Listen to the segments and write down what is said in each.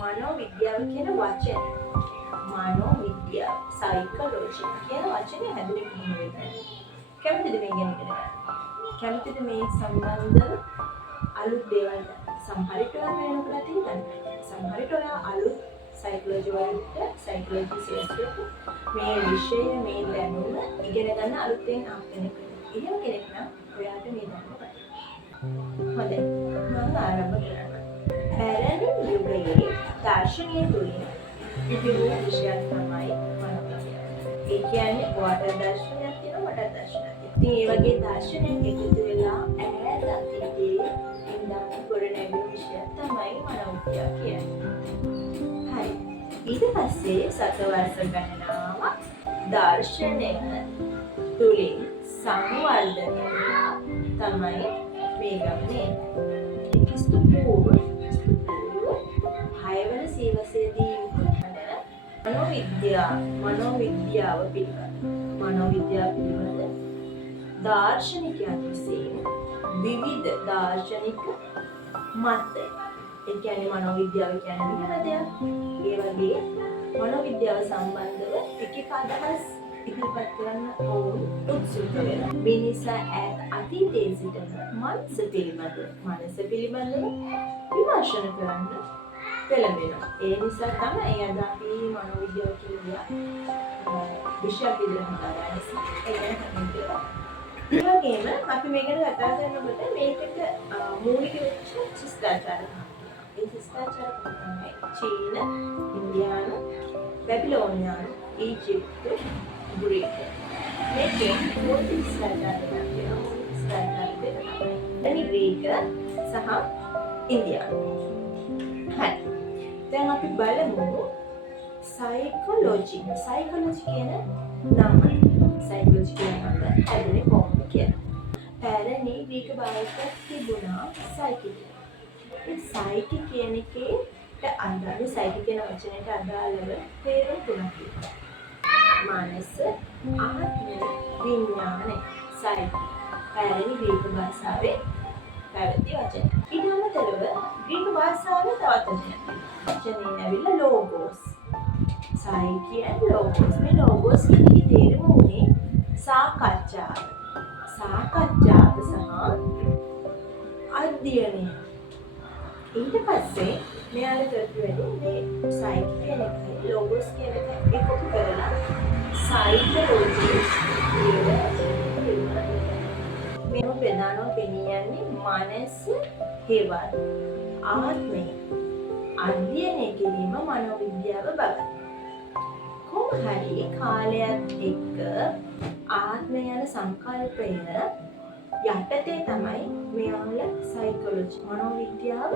මනෝවිද්‍යාව කියන වචනේ මනෝවිද්‍යාව සයිකොලොජි කියන වචනේ හැදුනේ කොහොමද? කැමතිද මේ ගැන ඉගෙන ගන්න? කැමතිද මේ සම්බන්ධව අලුත් දේවල් ගන්න? සමහර විට වෙනකොට හිතන්න. සමහර විට අලුත් සයිකොලොජි වලට සයිකොලොජි ශාස්ත්‍රයට මේ විෂය මේ දැනුම ඉගෙන ගන්න අලුතෙන් ආපෙනෙක්. එහෙම කෙනෙක් නම් ඔයාට මේ දැනුම ගන්න. හොඳයි. මම ආරම්භ කරනවා. පැරණි යුගයේ දාර්ශනික තුලින් ඉදිරි විෂයක් තමයි මනෝවිද්‍යාව. ඒ කියන්නේ වාටර් දර්ශනයක් තියෙනවා මට දර්ශනයක් තියෙනවා. ඉතින් මේ වගේ දර්ශනයක් එකතු වෙලා ඈත අතීතයේ ඉඳන් ගොඩනැගුණු විෂයක් තමයි මනෝවිද්‍යාව කියන්නේ. හරි. ඊට පස්සේ සතවර්ෂ ගණනාවක් දර්ශනය තුලින් සංවර්ධනය තමයි මේ ගමනේ කිස්තු පූර්ව 6 වන සියවසේදී මනෝවිද්‍යාව පිළිබඳ දාර්ශනිකයන් විසින් විවිධ දාර්ශනික මත ඒ කියන්නේ මනෝවිද්‍යාව කියන්නේ මෙහෙම දෙයක්. ඒ වගේ මනෝවිද්‍යාව සම්බන්ධව ටික අදහස් ඉදිරිපත් කරන්න ඕන උත්සුක වෙනවා. මේ නිසා ඈත අතීතයේ සිටම මනස පිළිබඳව විමර්ශන කරන්න පෙළඹෙනවා. ඒ නිසා තමයි අද අපි මනෝවිද්‍යාව කියලා විෂයක් විදිහට හදාගන්නේ. ඒ වගේම අපි මේක කතා කරනකොට මේකට මූලික වෙච්ච ශිෂ්ටාචාර ඒ ශිෂ්ටාචාර තමයි චීන, ඉන්දියානු, බැබිලෝනියානු, ඊජිප්තු, ග්‍රීක. මේකේ මූලික ශිෂ්ටාචාර තමයි ග්‍රීක සහ ඉන්දියානු. හරි. දැන් අපි බලමු සයිකොලොජි කියන නම හැදුනේ කොහොමද කියලා. පැරණි ග්‍රීක භාෂාවක් තිබුණා සයිකි. ඒ සයිකි කියන එකේට අදාළ සයිකි කියන වචනයට අදාළව තේරුම් තුනක් තියෙනවා. මනස, ආත්මය, විඥානය. සයිකි පැරණි ග්‍රීක භාෂාවේ පැවති වචන. ඊට අමතරව ග්‍රීක භාෂාවේ තවත් වචනයක් තියෙනවා. වචනේ ඇවිල්ලා ලෝගෝස්. සයිකි and logos. මේ ලෝගෝස් කියන එකේ තේරුම උනේ සාකච්ඡාව සහ අධ්‍යයනය. ඊට පස්සේ මෙයාලා කරපු වැඩේ මේ සයිකි කියන එකයි ලෝගෝස් කියන එක එකතු කරලා සයිකොලොජි කියලා මේව ප්‍රධානව පෙනී යන්නේ මනස හේවත් ආත්මය අධ්‍යයනය කිරීම මනෝවිද්‍යාව බව. කොහොම හරි කාලයත් එක්ක ආත්මය යන සංකල්පය යටතේ තමයි මෙයාලා සයිකොලොජි මනෝවිද්‍යාව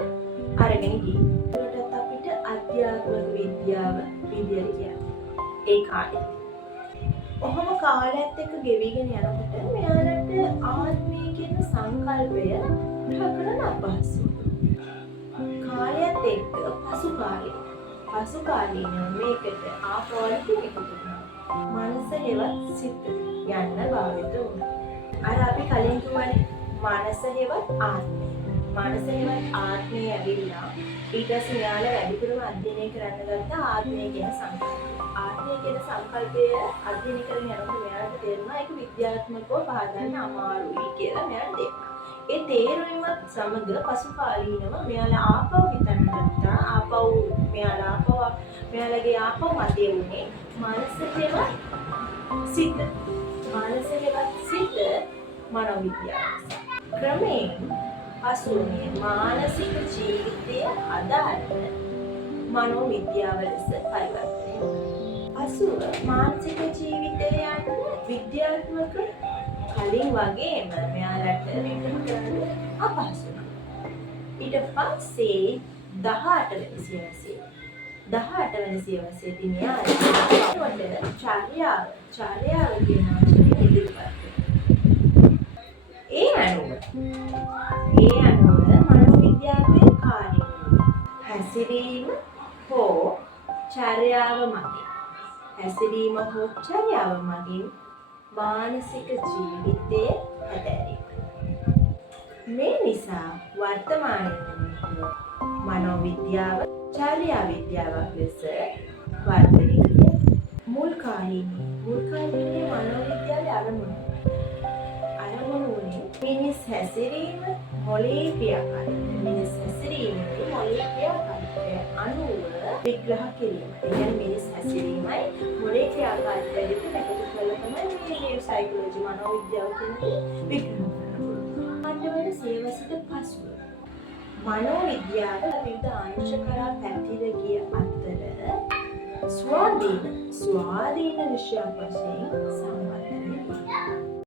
අරගෙන ගියේ. ඒකටත් අපිට අධ්‍යාත්මික විද්‍යාව විදියට කියන්නේ. ඒ කාලේ කොහොම කාලයත් එක්ක ගෙවිගෙන යනකොට මෙයාලට ආත්මය කියන සංකල්පය ප්‍රකරණ අපහසු. කාලයත් එක්ක පසු කාලීන මේකට ආපවලට එකතු වුණා. මනස හේවත් සිත යන්න භාවිත වුණා. අර අපි කලින් කියවනේ මනස හේවත් ආත්මය. මනස හේවත් ආත්මය ඇවිල්ලා ඊට පස්සේ මෙයාලා වැඩිපුරම අධ්‍යයනය කරන්න ගත්ත ආත්මය කියන සංකල්පය. ආත්මය කියන සංකල්පය අධ්‍යයනය කරගෙන යනකොට මෙයාට තේරුණා ඒක විද්‍යාත්මකව පහදන්න අමාරුයි කියලා මෙයාට තේරුණා. ඒ තේරුමත් සමග පසු කාලීනව මෙයාලා ආපහු හිතන්න ගත්තා. මෙයාලගේ ආපහු මතය වුණේ මනස හේවත් සිත. මනස හේවත් සිත මනෝවිද්‍යාව. ක්‍රමයෙන් පසුනේ මානසික ජීවිතය අදාළ මනෝවිද්‍යාව ලෙස පරිවර්තනය වුණා. පසුව මානසික ජීවිතය යන විද්‍යාත්මක කලින් වගේම මෙයාලට විග්‍රහ කරන්න අපහසු වුණා. ඊට පස්සේ 18 වෙනි සියවසේදී මෙයාලා චර්යාව කියන වචනේ ඉදිරිපත් කළා. ඒ අනුව මනෝවිද්‍යාවේ කාර්යය හැසිරීම හෝ චර්යාව මගින් මානසික ජීවිතයේ හැදෑරීම. මේ නිසා වර්තමානයේ මනෝවිද්‍යාව චර්යා විද්‍යාවක් ලෙස වර්ධනය විය. මුල්කාලීනයේ මනෝවිද්‍යාවේ අරමුණු වුණේ මිනිස් හැසිරීම, මොළයේ ක්‍රියාකාරීත්වය. මිනිස් හැසිරීමේ මොළයේ ක්‍රියාකාරීත්වය අනුව විග්‍රහ කිරීම. ඒ කියන්නේ මිනිස් හැසිරීමයි මොළයේ ක්‍රියාකාරීත්වය දෙක එකතු කරලා තමයි මේ සයිකොලොජි මනෝවිද්‍යාව කියන්නේ විග්‍රහ කරන්නේ. අන්තිමට සියවසට පසුව මනෝවිද්‍යාව විවිධ අංශ කරා පැතිර ගිය අතර ස්වාධීන විෂයක් වශයෙන් සම්බන්ධ වෙනවා.